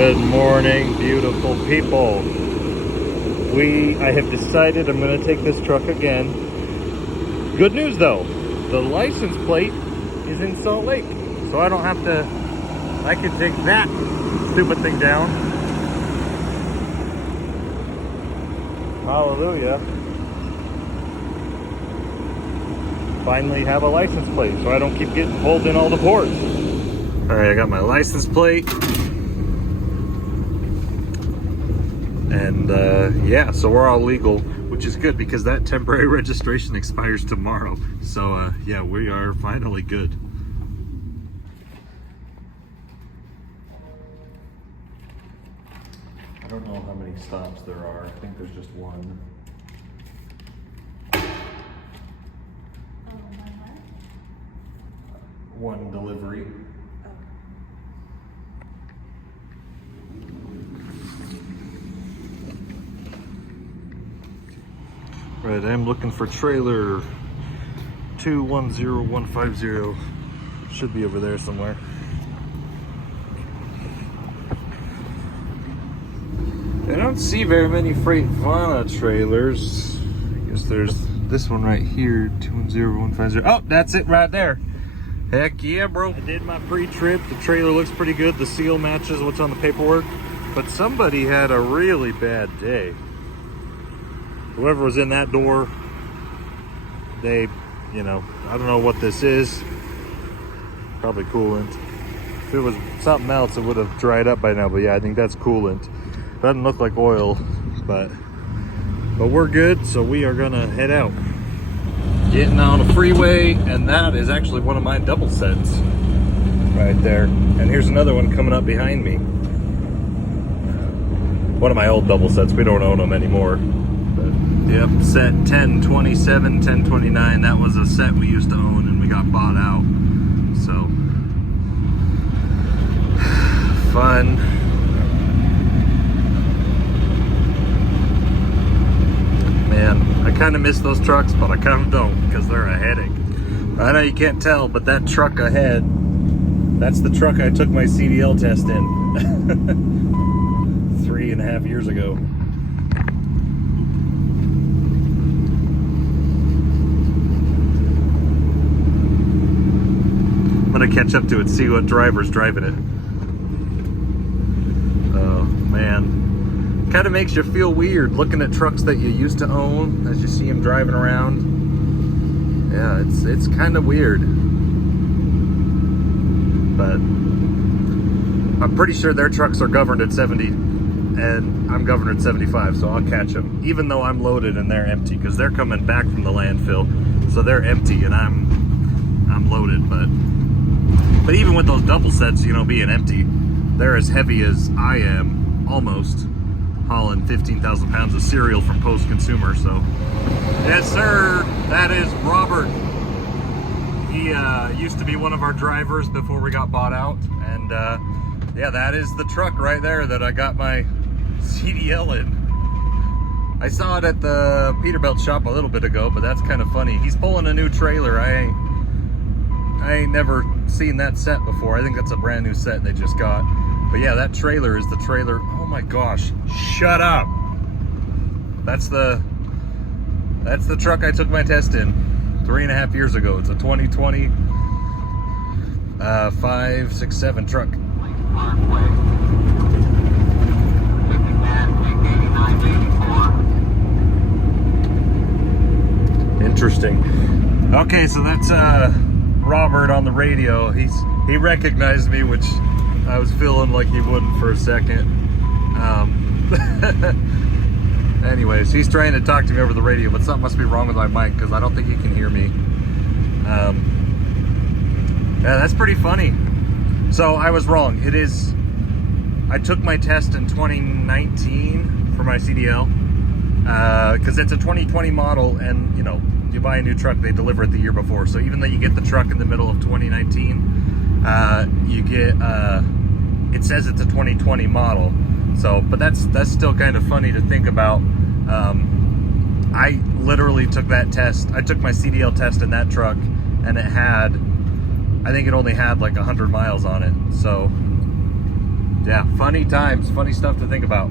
Good morning, beautiful people. I have decided I'm going to take this truck again. Good news though, the license plate is in Salt Lake, so I don't have to, I can take that stupid thing down. Hallelujah. Finally have a license plate so I don't keep getting pulled in all the ports. All right, I got my license plate. And yeah, so we're all legal, which is good because that temporary registration expires tomorrow. So yeah, we are finally good. I don't know how many stops there are. I think there's just one. One delivery. Right, I'm looking for trailer 210150. Should be over there somewhere. I don't see very many Freightvana trailers. I guess there's this one right here, 210150. Oh, that's it right there. Heck yeah, bro. I did my pre-trip. The trailer looks pretty good. The seal matches what's on the paperwork. But somebody had a really bad day. Whoever was in that door, they, you know, I don't know what this is. Probably coolant. If it was something else, it would have dried up by now. But yeah, I think that's coolant. Doesn't look like oil, but we're good. So we are gonna head out. Getting on a freeway, and that is actually one of my double sets right there. And here's another one coming up behind me. One of my old double sets. We don't own them anymore. Yep, set 1027, 1029. That was a set we used to own and we got bought out. So, fun. Man, I kind of miss those trucks, but I kind of don't because they're a headache. I know you can't tell, but that truck ahead, that's the truck I took my CDL test in 3.5 years ago. I'm gonna catch up to it, see what driver's driving it. Oh man, kind of makes you feel weird looking at trucks that you used to own as you see them driving around. Yeah, it's kind of weird, but I'm pretty sure their trucks are governed at 70 and I'm governed at 75, so I'll catch them even though I'm loaded and they're empty because they're coming back from the landfill, so they're empty and I'm loaded. But even with those double sets, you know, being empty, they're as heavy as I am, almost, hauling 15,000 pounds of cereal from Post Consumer. So, yes, sir, that is Robert. He used to be one of our drivers before we got bought out. And yeah, that is the truck right there that I got my CDL in. I saw it at the Peterbilt shop a little bit ago, but that's kind of funny. He's pulling a new trailer. I ain't never seen that set before. I think that's a brand new set they just got. But yeah, that trailer is the trailer. Oh my gosh, shut up. That's the truck I took my test in 3.5 years ago. It's a 2020 567 truck. Interesting. Okay, so that's Robert on the radio. He recognized me, which I was feeling like he wouldn't for a second. Anyways, he's trying to talk to me over the radio, but something must be wrong with my mic because I don't think he can hear me. Yeah, that's pretty funny. So I was wrong. I took my test in 2019 for my CDL because it's a 2020 model, and you know, you buy a new truck, they deliver it the year before. So even though you get the truck in the middle of 2019, you get it says it's a 2020 model. So, but that's still kind of funny to think about. I literally took that test. I took my CDL test in that truck, and I think it only had like 100 miles on it. So Yeah, funny times, funny stuff to think about.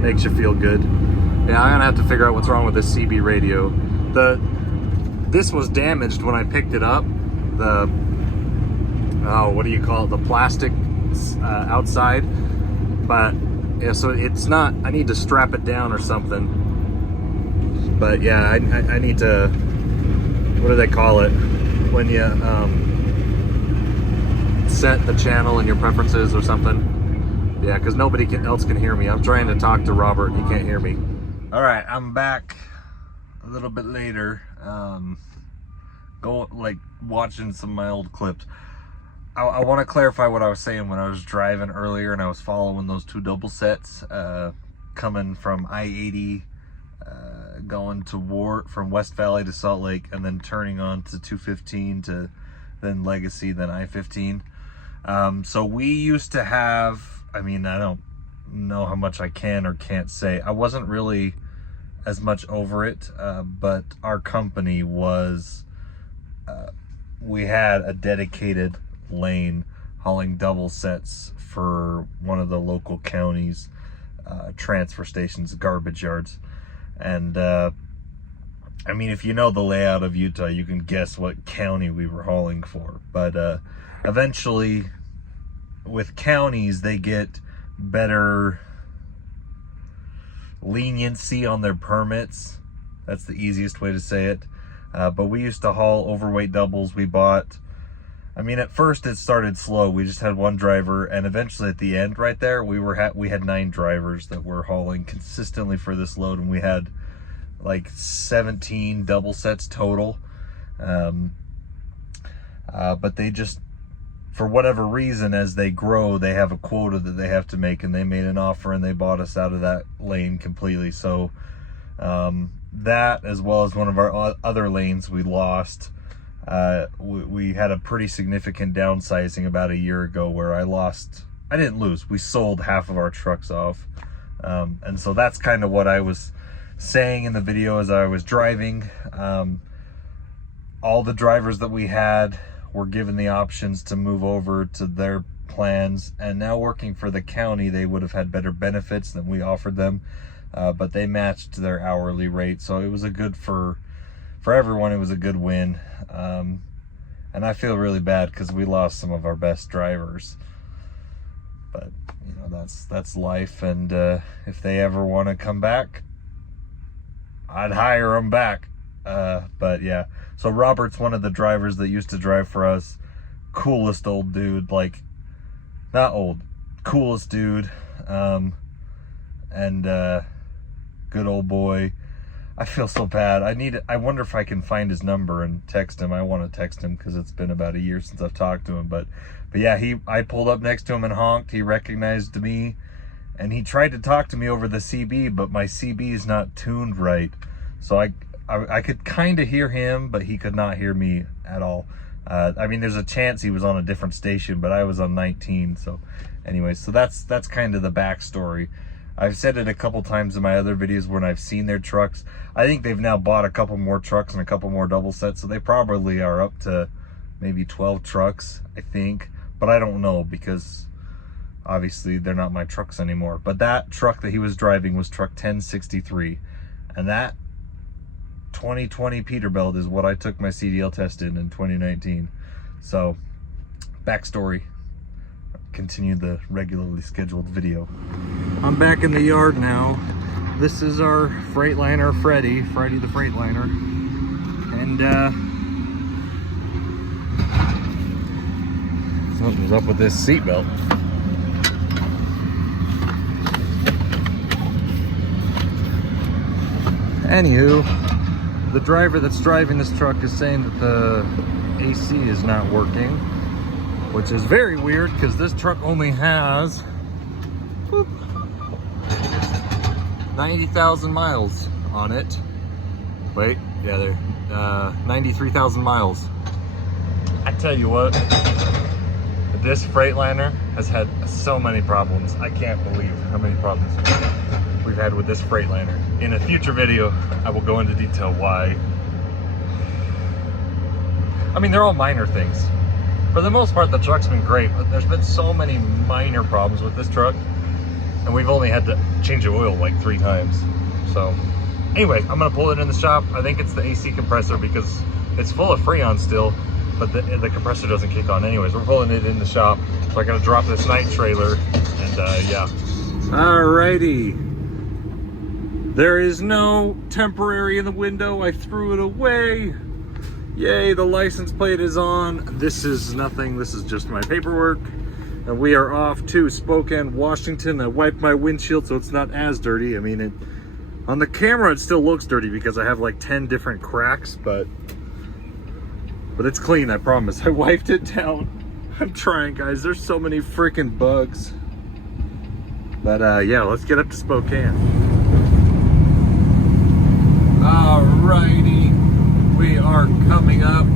Makes you feel good. Yeah, I'm gonna have to figure out what's wrong with this CB radio. This was damaged when I picked it up. What do you call it? The plastic outside. But yeah, so it's not. I need to strap it down or something. But yeah, I need to. What do they call it when you set the channel in your preferences or something? Yeah, because nobody else can hear me. I'm trying to talk to Robert and he can't hear me. All right, I'm back a little bit later. Watching some of my old clips. I want to clarify what I was saying when I was driving earlier and I was following those two double sets coming from I-80 going to from West Valley to Salt Lake and then turning on to 215 to then Legacy, then I-15. So we used to have, I mean, I don't know how much I can or can't say. I wasn't really as much over it, but our company was, we had a dedicated lane hauling double sets for one of the local counties, transfer stations, garbage yards. And I mean, if you know the layout of Utah, you can guess what county we were hauling for. But eventually, with counties, they get better leniency on their permits. That's the easiest way to say it. But we used to haul overweight doubles. We bought, I mean, at first it started slow. We just had one driver, and eventually at the end right there, we had 9 drivers that were hauling consistently for this load, and we had like 17 double sets total. But they just, for whatever reason, as they grow, they have a quota that they have to make, and they made an offer and they bought us out of that lane completely. So that, as well as one of our other lanes we lost. We had a pretty significant downsizing about a year ago where I didn't lose, we sold half of our trucks off. And so that's kind of what I was saying in the video as I was driving. All the drivers that we had were given the options to move over to their plans, and now working for the county, they would have had better benefits than we offered them, but they matched their hourly rate. So it was a good for everyone. It was a good win. And I feel really bad because we lost some of our best drivers, but you know, that's life. And if they ever want to come back, I'd hire them back. But yeah, so Robert's one of the drivers that used to drive for us. Coolest old dude, like, not old, coolest dude. And good old boy. I feel so bad. I wonder if I can find his number and text him. I want to text him because it's been about a year since I've talked to him. But yeah, I pulled up next to him and honked. He recognized me, and he tried to talk to me over the CB, but my CB is not tuned right. So I could kind of hear him, but he could not hear me at all. I mean, there's a chance he was on a different station, but I was on 19. So anyway, so that's kind of the backstory. I've said it a couple times in my other videos when I've seen their trucks. I think they've now bought a couple more trucks and a couple more double sets, so they probably are up to maybe 12 trucks, I think. But I don't know, because obviously they're not my trucks anymore. But that truck that he was driving was truck 1063, and that 2020 Peterbilt is what I took my CDL test in 2019. So, backstory. Continue the regularly scheduled video. I'm back in the yard now. This is our Freightliner Freddy the Freightliner. And something's up with this seatbelt. Anywho, the driver that's driving this truck is saying that the AC is not working, which is very weird because this truck only has 90,000 miles on it. Wait, yeah, there, 93,000 miles. I tell you what, this Freightliner has had so many problems. I can't believe how many problems we've had with this Freightliner. In a future video, I will go into detail why. I mean, they're all minor things. For the most part, the truck's been great, but there's been so many minor problems with this truck, and we've only had to change the oil like 3 times. So anyway, I'm gonna pull it in the shop. I think it's the AC compressor because it's full of Freon still, but the compressor doesn't kick on anyways. We're pulling it in the shop, so I gotta drop this night trailer, and yeah. Alrighty. There is no temporary in the window. I threw it away. Yay, the license plate is on. This is nothing, this is just my paperwork. And we are off to Spokane, Washington. I wiped my windshield so it's not as dirty. I mean, on the camera it still looks dirty because I have like 10 different cracks, but it's clean, I promise. I wiped it down. I'm trying, guys. There's so many freaking bugs. But yeah, let's get up to Spokane. Alrighty, we are coming up.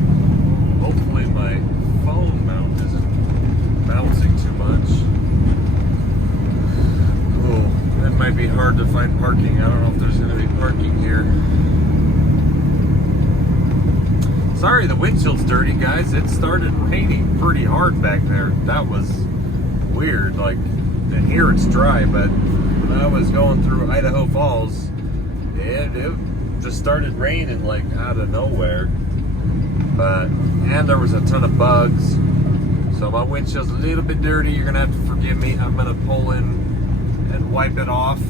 Hopefully my phone mount isn't bouncing too much. Oh, that might be hard to find parking. I don't know if there's gonna be parking here. Sorry, the windshield's dirty, guys. It started raining pretty hard back there. That was weird. Like, and here it's dry, but when I was going through Idaho Falls, it just started raining like out of nowhere. And there was a ton of bugs, so my windshield's a little bit dirty. You're gonna have to forgive me. I'm gonna pull in and wipe it off.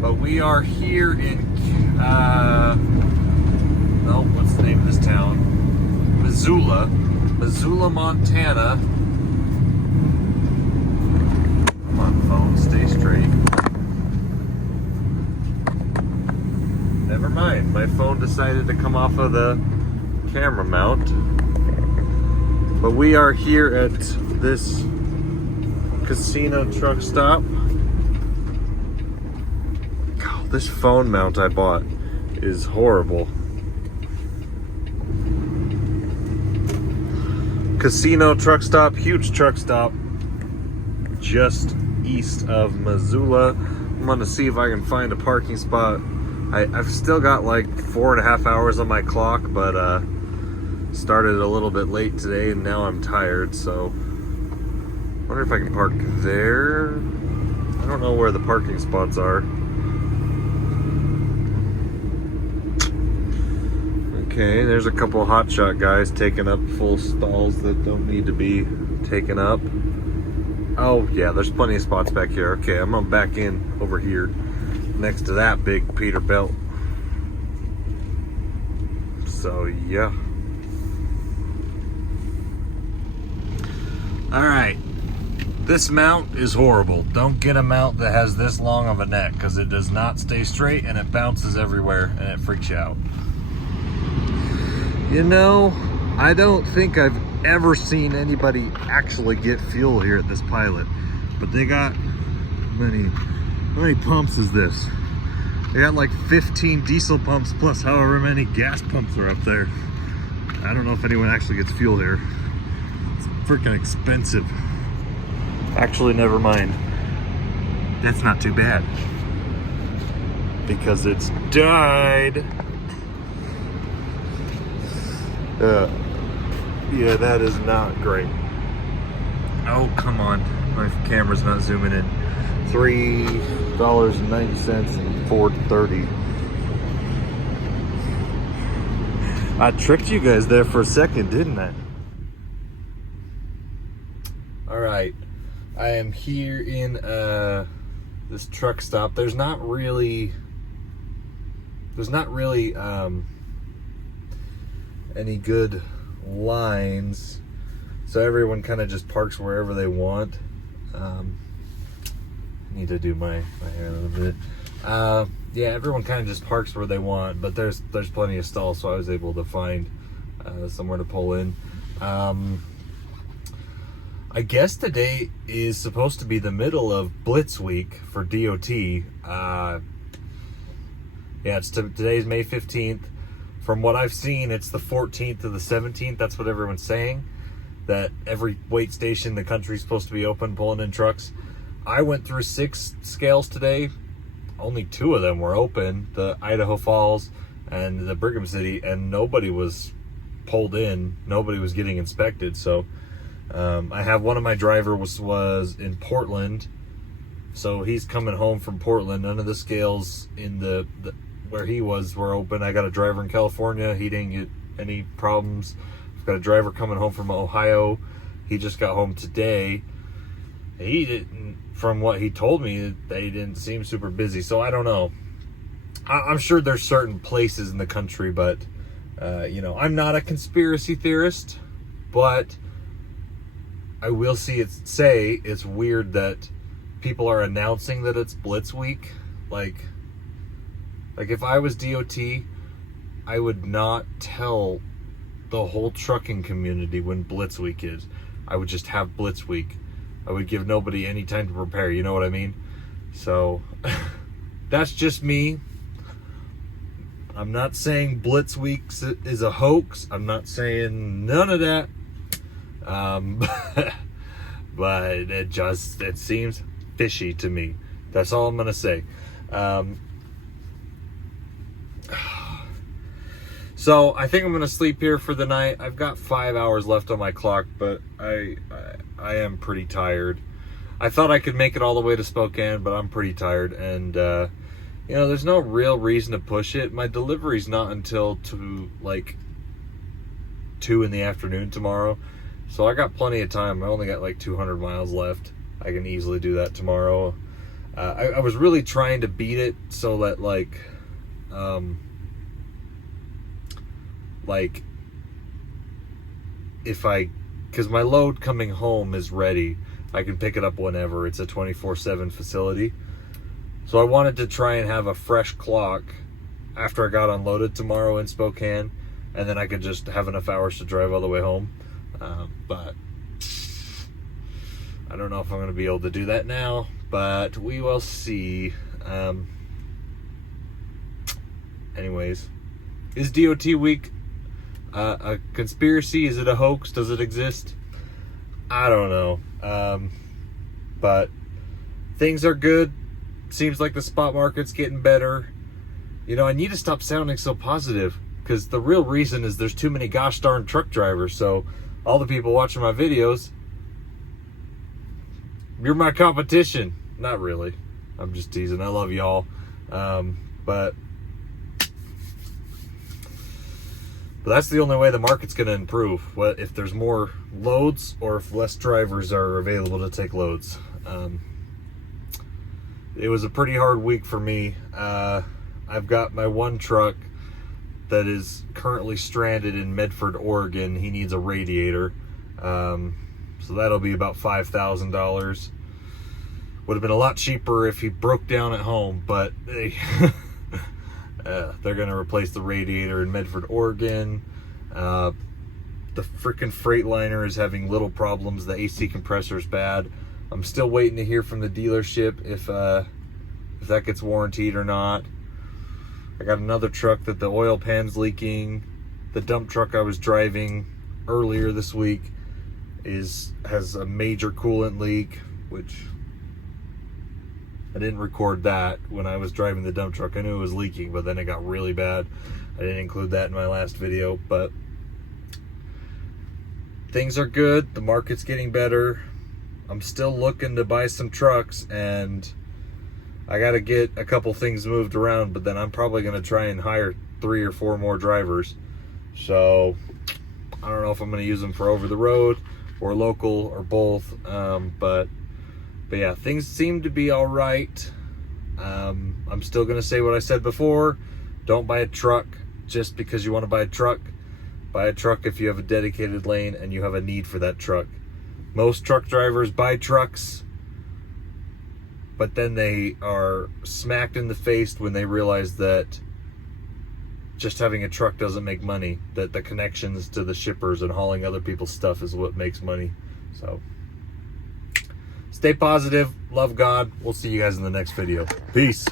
But we are here in what's the name of this town? Missoula, Montana. Come on, phone, stay straight. Never mind, my phone decided to come off of the camera mount. But we are here at this casino truck stop. God, this phone mount I bought is horrible. Casino truck stop, huge truck stop, just east of Missoula. I'm gonna see if I can find a parking spot. I've still got like 4.5 hours on my clock, but started a little bit late today and now I'm tired, so I wonder if I can park there. I don't know where the parking spots are. Okay, there's a couple hotshot guys taking up full stalls that don't need to be taken up. Oh yeah, there's plenty of spots back here. Okay, I'm gonna back in over here next to that big Peterbilt. So yeah. All right, this mount is horrible. Don't get a mount that has this long of a neck because it does not stay straight and it bounces everywhere and it freaks you out. You know, I don't think I've ever seen anybody actually get fuel here at this Pilot, but they got how many pumps is this? They got like 15 diesel pumps plus however many gas pumps are up there. I don't know if anyone actually gets fuel here. It's freaking expensive. Actually, never mind. That's not too bad because it's died. Yeah, that is not great. Oh, come on. My camera's not zooming in. $3.90 and $4.30. I tricked you guys there for a second, didn't I? All right. I am here in this truck stop. There's not really any good lines, so everyone kind of just parks wherever they want. Need to do my hair a little bit. Yeah, everyone kind of just parks where they want, but there's plenty of stalls, so I was able to find somewhere to pull in. I guess today is supposed to be the middle of Blitz week for DOT. Yeah, today's May 15th. From what I've seen, it's the 14th to the 17th. That's what everyone's saying. That every weight station in the country is supposed to be open, pulling in trucks. I went through 6 scales today. Only 2 of them were open. The Idaho Falls and the Brigham City. And nobody was pulled in, nobody was getting inspected. So I have one of my driver was in Portland, so he's coming home from Portland. None of the scales in the where he was were open. I got a driver in California, he didn't get any problems. I've got a driver coming home from Ohio, he just got home today. He didn't, from what he told me, they didn't seem super busy. So I don't know. I'm sure there's certain places in the country, but you know, I'm not a conspiracy theorist, but I will say it's weird that people are announcing that it's Blitz Week. Like if I was DOT, I would not tell the whole trucking community when Blitz Week is. I would just have Blitz Week. I would give nobody any time to prepare, you know what I mean? So that's just me. I'm not saying Blitz Week is a hoax. I'm not saying none of that. But it seems fishy to me. That's all I'm gonna say. So I think I'm gonna sleep here for the night. I've got 5 hours left on my clock, but I am pretty tired. I thought I could make it all the way to Spokane, but I'm pretty tired, and you know, there's no real reason to push it. My delivery's not until 2 in the afternoon tomorrow, so I got plenty of time. I only got like 200 miles left. I can easily do that tomorrow. I was really trying to beat it so that because my load coming home is ready, I can pick it up whenever. It's a 24/7 facility. So I wanted to try and have a fresh clock after I got unloaded tomorrow in Spokane, and then I could just have enough hours to drive all the way home. But I don't know if I'm going to be able to do that now, but we will see. Anyways, is DOT week a conspiracy? Is it a hoax? Does it exist? I don't know. But things are good. Seems like the spot market's getting better. You know, I need to stop sounding so positive, because the real reason is there's too many gosh darn truck drivers. So all the people watching my videos, you're my competition. Not really. I'm just teasing. I love y'all. But that's the only way the market's going to improve. What if there's more loads, or if less drivers are available to take loads? It was a pretty hard week for me. I've got my one truck that is currently stranded in Medford, Oregon. He needs a radiator. So that'll be about $5,000. Would have been a lot cheaper if he broke down at home, but they're going to replace the radiator in Medford, Oregon. The freaking Freightliner is having little problems. The AC compressor is bad. I'm still waiting to hear from the dealership if that gets warranted or not. I got another truck that the oil pan's leaking. The dump truck I was driving earlier this week has a major coolant leak, which I didn't record that when I was driving the dump truck. I knew it was leaking, but then it got really bad. I didn't include that in my last video, but things are good. The market's getting better. I'm still looking to buy some trucks, and I got to get a couple things moved around, but then I'm probably going to try and hire 3 or 4 more drivers. So I don't know if I'm going to use them for over the road or local or both. But yeah, things seem to be all right. I'm still going to say what I said before. Don't buy a truck just because you want to buy a truck. Buy a truck if you have a dedicated lane and you have a need for that truck. Most truck drivers buy trucks, but then they are smacked in the face when they realize that just having a truck doesn't make money, that the connections to the shippers and hauling other people's stuff is what makes money. So stay positive, love God. We'll see you guys in the next video. Peace.